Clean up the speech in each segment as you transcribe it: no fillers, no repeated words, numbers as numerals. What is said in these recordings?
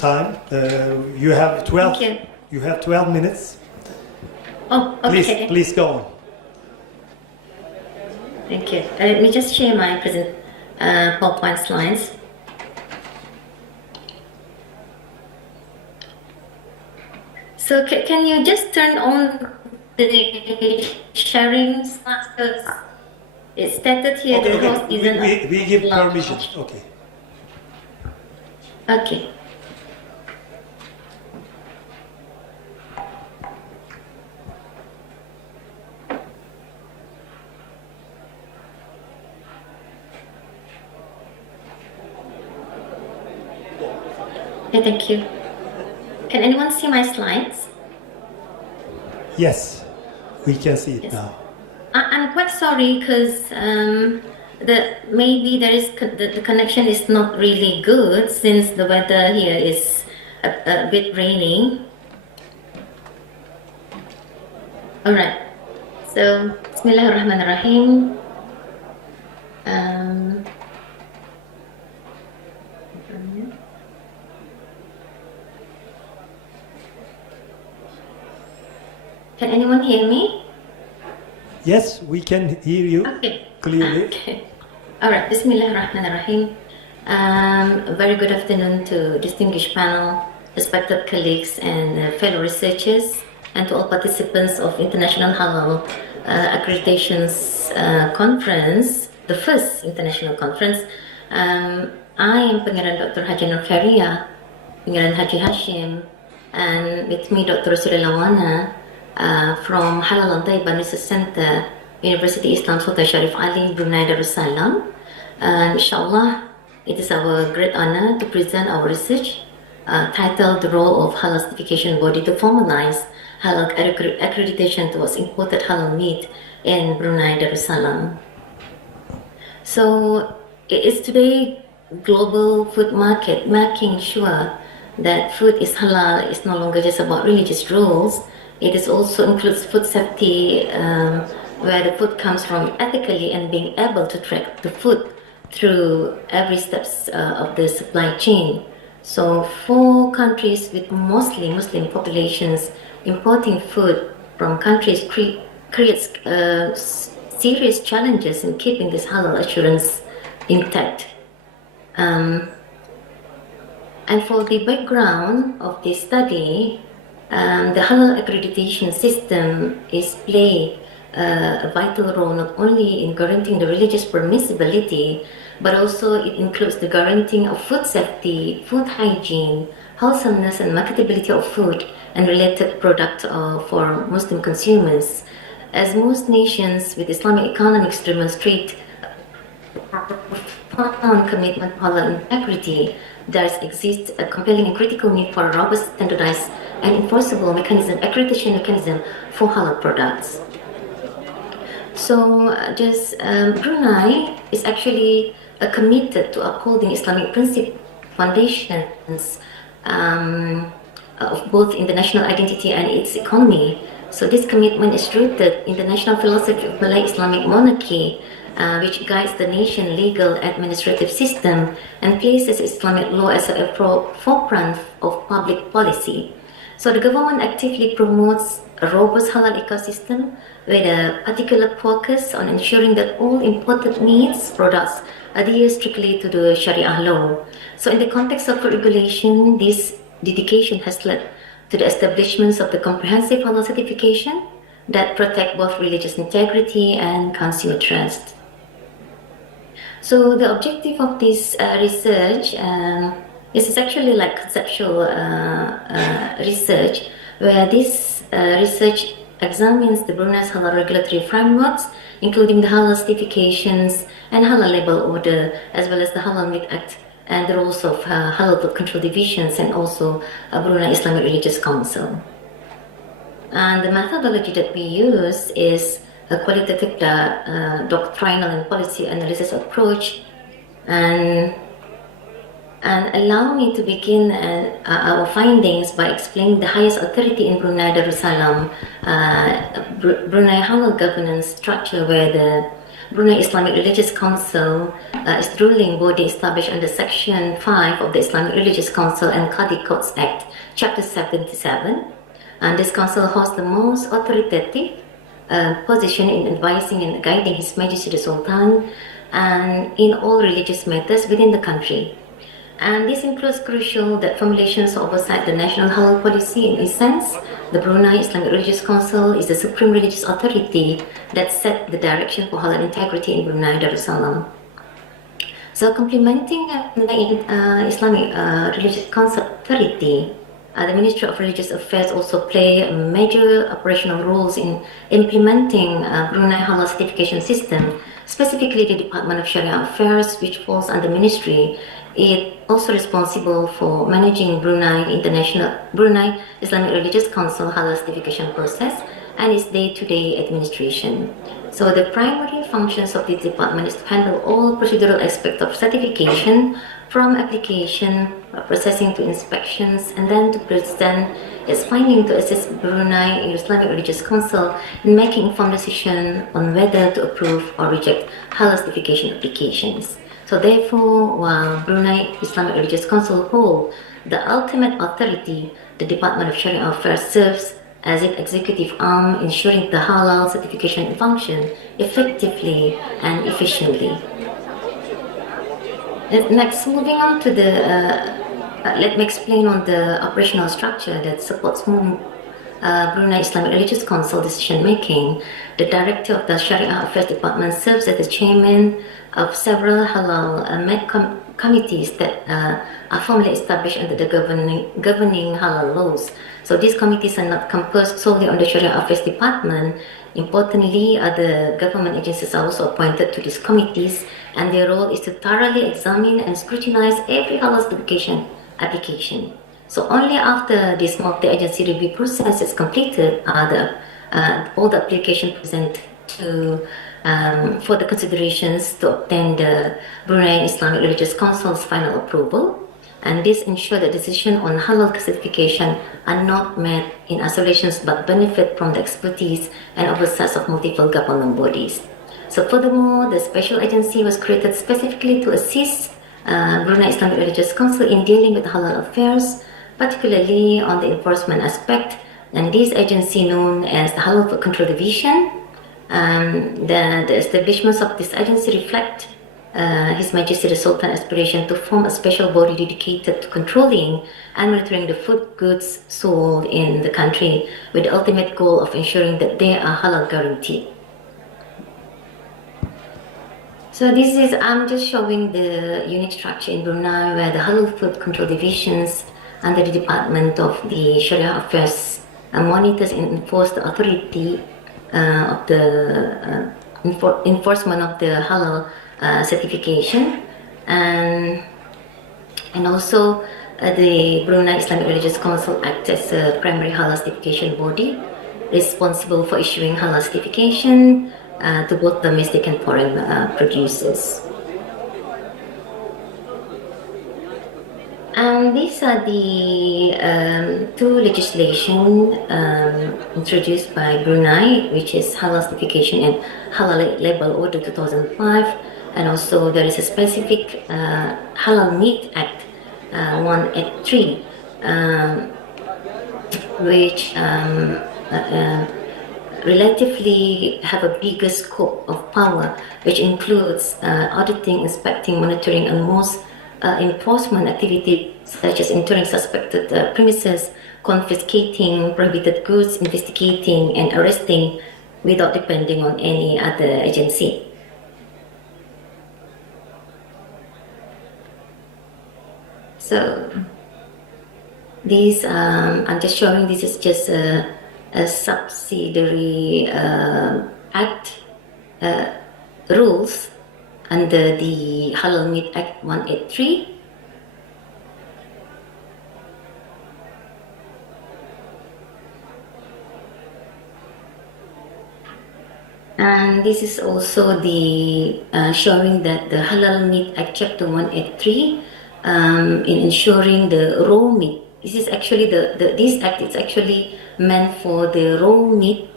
time. You have 12. Thank you. You have 12 minutes. Oh, okay. Please go on. Thank you. Let me just share my PowerPoint slides. So can you just turn on the sharing slides? Because it's stated here the host isn't. We give permission. Okay. Okay. Okay, thank you. Can anyone see my slides? Yes, we can see it Yes. now. I'm quite sorry because maybe there is the connection is not really good since the weather here is a bit rainy. All right. So, Bismillahirrahmanirrahim. Can anyone hear me? Yes, we can hear you clearly. Okay. All right. Bismillahirrahmanirrahim. Very good afternoon to distinguished panel, respected colleagues and fellow researchers, and to all participants of International Halal Accreditation's conference, the first international conference. I am Pangeran Dr. Haji Norkhairiah, Pangeran Haji Hashim, and with me Dr. Surilawana from Halal and Taiban Research Center, University Islam Sultan Sharif Ali, Brunei Darussalam. Inshallah, it is our great honor to present our research titled The Role of Halal Certification Body to Formalize Halal Accreditation towards Imported Halal Meat in Brunei Darussalam. So, it is today global food market making sure that food is halal is no longer just about religious rules. It is also includes food safety, where the food comes from ethically and being able to track the food through every steps of the supply chain. So for countries with mostly Muslim populations, importing food from countries creates serious challenges in keeping this halal assurance intact. And for the background of this study, the halal accreditation system is play a vital role not only in guaranteeing the religious permissibility, but also it includes the guaranteeing of food safety, food hygiene, wholesomeness and marketability of food and related products for Muslim consumers. As most nations with Islamic economics demonstrate profound commitment to halal integrity, there exists a compelling and critical need for a robust, standardized and enforceable accreditation mechanism for halal products. So, Brunei is actually committed to upholding Islamic principle foundations of both in the national identity and its economy. So this commitment is rooted in the national philosophy of Malay Islamic monarchy, which guides the nation legal administrative system and places Islamic law as a forefront of public policy. So the government actively promotes a robust halal ecosystem with a particular focus on ensuring that all imported meats products adhere strictly to the Sharia law. So in the context of regulation, this dedication has led to the establishment of the comprehensive halal certification that protect both religious integrity and consumer trust. So the objective of this research is actually like conceptual research, where this research examines the Brunei's halal regulatory frameworks, including the halal certifications and halal label order, as well as the Halal Meat Act and the roles of halal food control divisions and also Brunei Islamic Religious Council. And the methodology that we use is a qualitative doctrinal and policy analysis approach, and allow me to begin our findings by explaining the highest authority in Brunei Darussalam, Brunei Halal governance structure, where the Brunei Islamic Religious Council is the ruling body established under Section 5 of the Islamic Religious Council and Qadi Codes Act, Chapter 77. And this council holds the most authoritative position in advising and guiding His Majesty the Sultan and in all religious matters within the country. And this includes crucial that formulations oversight the national halal policy. In essence, the Brunei Islamic Religious Council is the supreme religious authority that set the direction for halal integrity in Brunei Darussalam. So complementing the Islamic Religious Council authority, the Ministry of Religious Affairs also play major operational roles in implementing Brunei Halal certification system, specifically the Department of Sharia Affairs, which falls under ministry. It also responsible for managing Brunei Islamic Religious Council Halal certification process and its day-to-day administration. So the primary functions of this department is to handle all procedural aspects of certification, from application, processing to inspections, and then to present its finding to assist Brunei Islamic Religious Council in making informed decision on whether to approve or reject halal certification applications. So therefore, while Brunei Islamic Religious Council holds the ultimate authority, the Department of Sharia Affairs serves as its executive arm, ensuring the halal certification function effectively and efficiently. Next, moving on to the, let me explain on the operational structure that supports Brunei Islamic Religious Council decision making. The director of the Sharia Affairs Department serves as the chairman of several halal committees that are formally established under the governing halal laws. So these committees are not composed solely on the Sharia Affairs Department. Importantly, other government agencies are also appointed to these committees, and their role is to thoroughly examine and scrutinize every halal certification application. So only after this multi-agency review process is completed are all the applications presented to for the considerations to obtain the Brunei Islamic Religious Council's final approval. And this ensures that decisions on halal certification are not made in isolation but benefit from the expertise and oversight of multiple government bodies. So furthermore, the special agency was created specifically to assist Brunei Islamic Religious Council in dealing with halal affairs, particularly on the enforcement aspect. And this agency, known as the Halal Food Control Division, the establishments of this agency reflect His Majesty the Sultan aspiration to form a special body dedicated to controlling and monitoring the food goods sold in the country, with the ultimate goal of ensuring that they are halal guaranteed. So this is, I'm just showing the unique structure in Brunei where the Halal Food Control Divisions under the Department of the Sharia Affairs monitors and enforce the authority of the enforcement of the halal certification, and also the Brunei Islamic Religious Council acts as a primary halal certification body responsible for issuing halal certification to both domestic and foreign producers. And these are the two legislation introduced by Brunei, which is Halal Certification and Halal Label Order 2005, and also there is a specific Halal Meat Act 183, which relatively have a bigger scope of power, which includes auditing, inspecting, monitoring, and most enforcement activities such as entering suspected premises, confiscating prohibited goods, investigating and arresting without depending on any other agency. So these, I'm just showing, this is just a subsidiary act rules under the Halal Meat Act 183. And this is also the showing that the Halal Meat Act Chapter 183 in ensuring the raw meat. This is actually this act is actually meant for the raw meat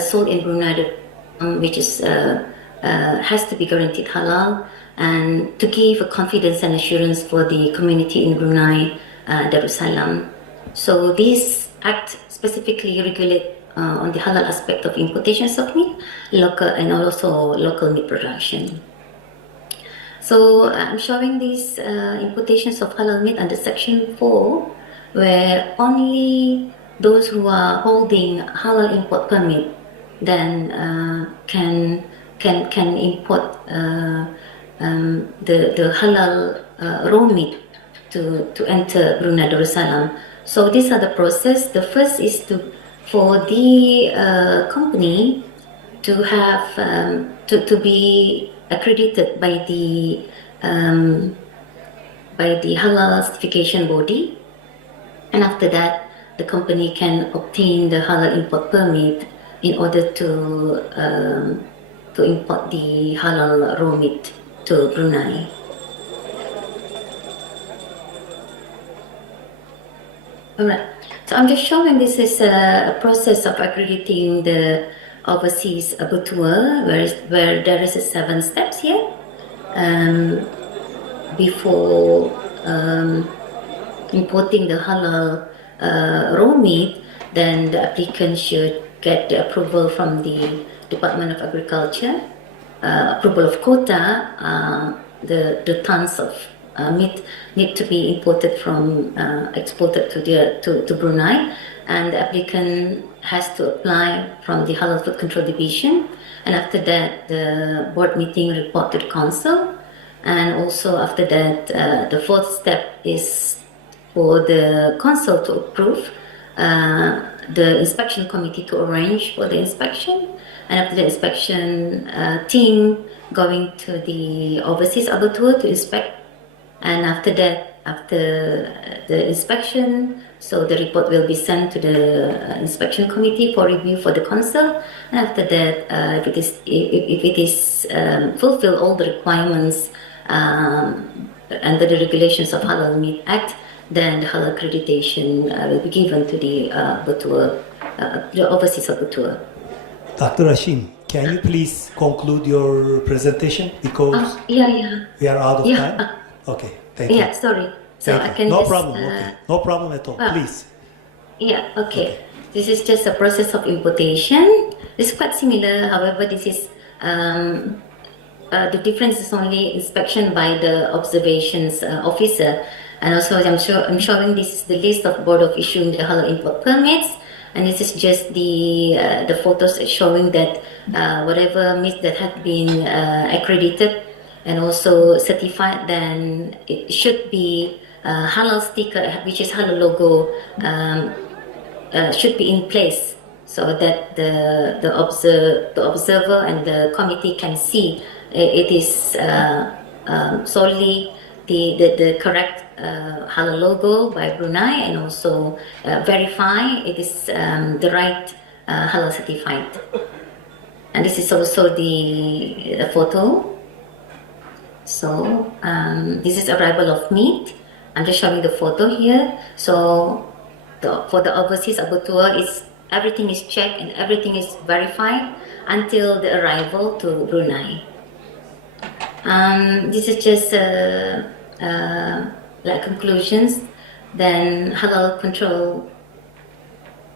sold in Brunei, which is has to be guaranteed halal, and to give a confidence and assurance for the community in Brunei, Darussalam. So this act specifically regulate on the halal aspect of importations of meat, local and also local meat production. So I'm showing these importations of halal meat under Section 4, where only those who are holding halal import permit then can import the halal raw meat to enter Brunei Darussalam. So these are the process. The first is for the company to have to be accredited by the halal certification body, and after that the company can obtain the halal import permit in order to import the halal raw meat to Brunei. Alright, so I'm just showing this is a process of accrediting the overseas abattoir, where there is 7 steps here before importing the halal raw meat. Then the applicant should get the approval from the Department of Agriculture, approval of quota. The tons of meat need to be imported from exported to Brunei, and the applicant has to apply from the Halal Food Control Division, and after that the board meeting report to the council, and also after that the 4th step is for the council to approve, the inspection committee to arrange for the inspection, and after the inspection team going to the overseas abattoir to inspect, and after that, after the inspection, so the report will be sent to the inspection committee for review for the council, and after that, if it is fulfill all the requirements under the regulations of Halal Meat Act, then the halal accreditation will be given to the abattoir, the overseas abattoir. Dr. Hashim, can you please conclude your presentation, because we are out of time? Okay, thank you. Yeah, sorry. So Thank I you. can No just, problem. Okay, no problem at all. Please. Yeah, okay. This is just a process of importation. It's quite similar. However, this is the difference is only inspection by the observations officer. And also, I'm showing this is the list of board of issuing the halal import permits, and this is just the photos showing that whatever meat that had been accredited and also certified, then it should be halal sticker, which is halal logo, should be in place, so that the observer and the committee can see it is solely the correct halal logo by Brunei, and also verify it is the right halal certified. And this is also the photo. So this is arrival of meat. I'm just showing the photo here. So for the overseas abattoir, everything is checked and everything is verified until the arrival to Brunei. This is just like conclusions. Then halal control,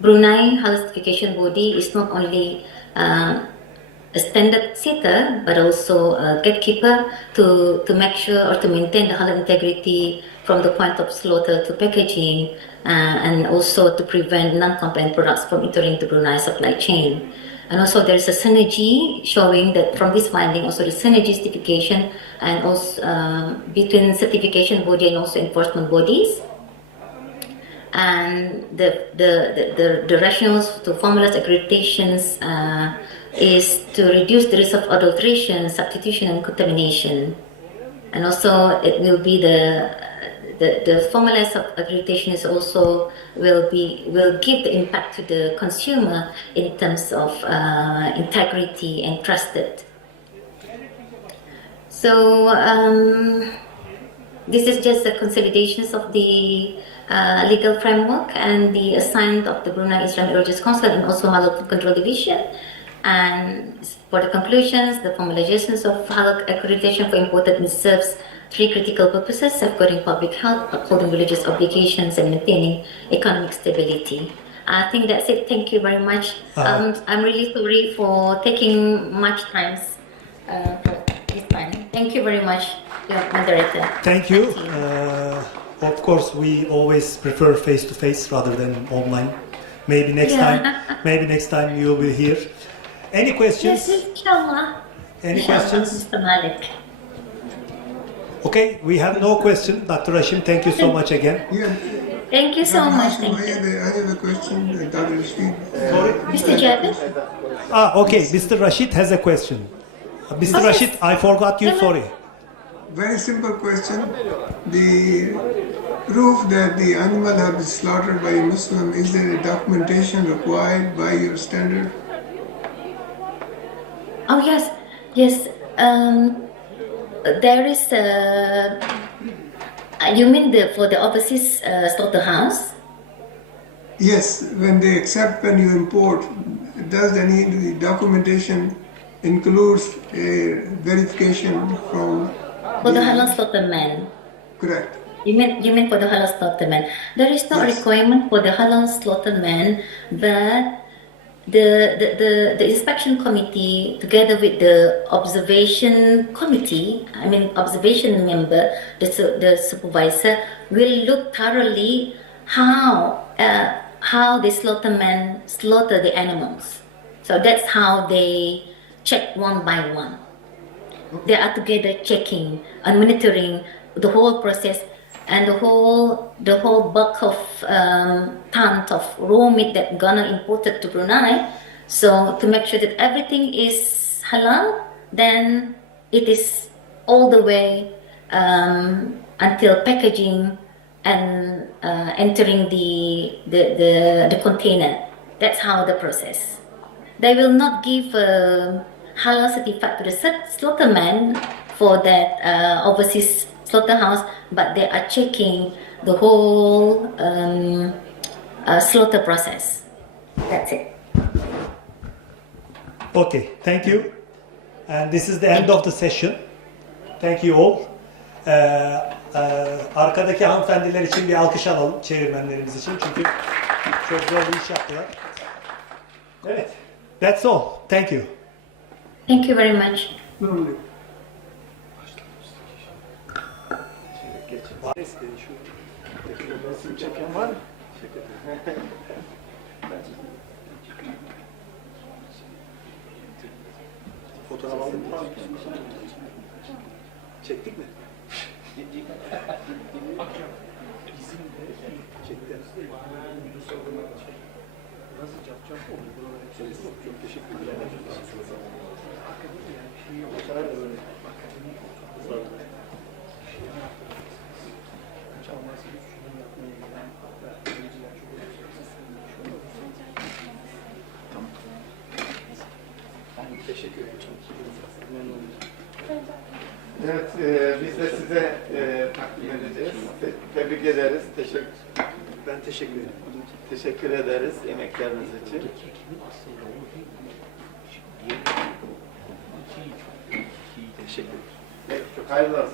Brunei halal certification body is not only a standard setter, but also a gatekeeper to make sure or to maintain the halal integrity from the point of slaughter to packaging, and also to prevent non-compliant products from entering the Brunei supply chain. And also there is a synergy showing that from this finding, also the synergy certification and also between certification body and also enforcement bodies. And the rationales to formalize accreditations is to reduce the risk of adulteration, substitution, and contamination. And also it will be the formalized accreditation is also will give the impact to the consumer in terms of integrity and trusted. So this is just the consolidations of the legal framework and the assignment of the Brunei Islamic Religious Council and also Halal Food Control Division, and For the conclusions, the formalizations of Halal accreditation for imported meat serves three critical purposes: safeguarding public health, upholding religious obligations, and maintaining economic stability. I think that's it. Thank you very much. I'm really sorry for taking much time for this time. Thank you very much, your moderator. Thank you. Of course, we always prefer face-to-face rather than online. Maybe next time you will be here. Any questions? Yes, inshallah. Any Inshallah, questions? Mr. Malik. Okay, we have no question. Dr. Hashim, thank you so much again. Yeah. Thank you so much. Hashim, Thank you. I have a question, Dr. Rashid. Sorry? Mr. Jabir? Okay, Mr. Rashid has a question. Mr. Okay. Rashid, I forgot you, sorry. Very simple question. The proof that the animal has been slaughtered by a Muslim, is there a documentation required by your standard? Oh, yes. Yes. There is you mean for the overseas slaughterhouse? Yes, when they accept when you import, does any documentation includes a verification from For the halal slaughterman. Correct. You mean for the halal slaughterman? There is no Yes. requirement for the halal slaughterman, but the inspection committee, together with the observation committee, observation member, the supervisor, will look thoroughly how the slaughterman slaughter the animals. So that's how they check one by one. They are together checking and monitoring the whole process and the whole bulk of tons of raw meat that Ghana imported to Brunei. So to make sure that everything is halal, then it is all the way until packaging and entering the container. That's how the process. They will not give halal certificate to the slaughterman for that overseas slaughterhouse, but they are checking the whole slaughter process. That's it. Okay, thank you. And this is the end of the session. Thank you all. Arkadaki hanımefendiler için bir alkış alalım, çevirmenlerimiz için. Çünkü çok zor bir iş yaptılar. Evet, that's all. Thank you. Thank you very much. Çeken var mı? Fotoğraf aldık mı? Çektik mi? Çekti. Nasıl yapacağım? Çok teşekkür ederim. Teşekkür ederim. Evet, biz de size takdim edeceğiz. Tebrik ederiz. Ben teşekkür ederim. Teşekkür ederiz emekleriniz için. Teşekkür ederim. Evet, çok hayırlı olsun.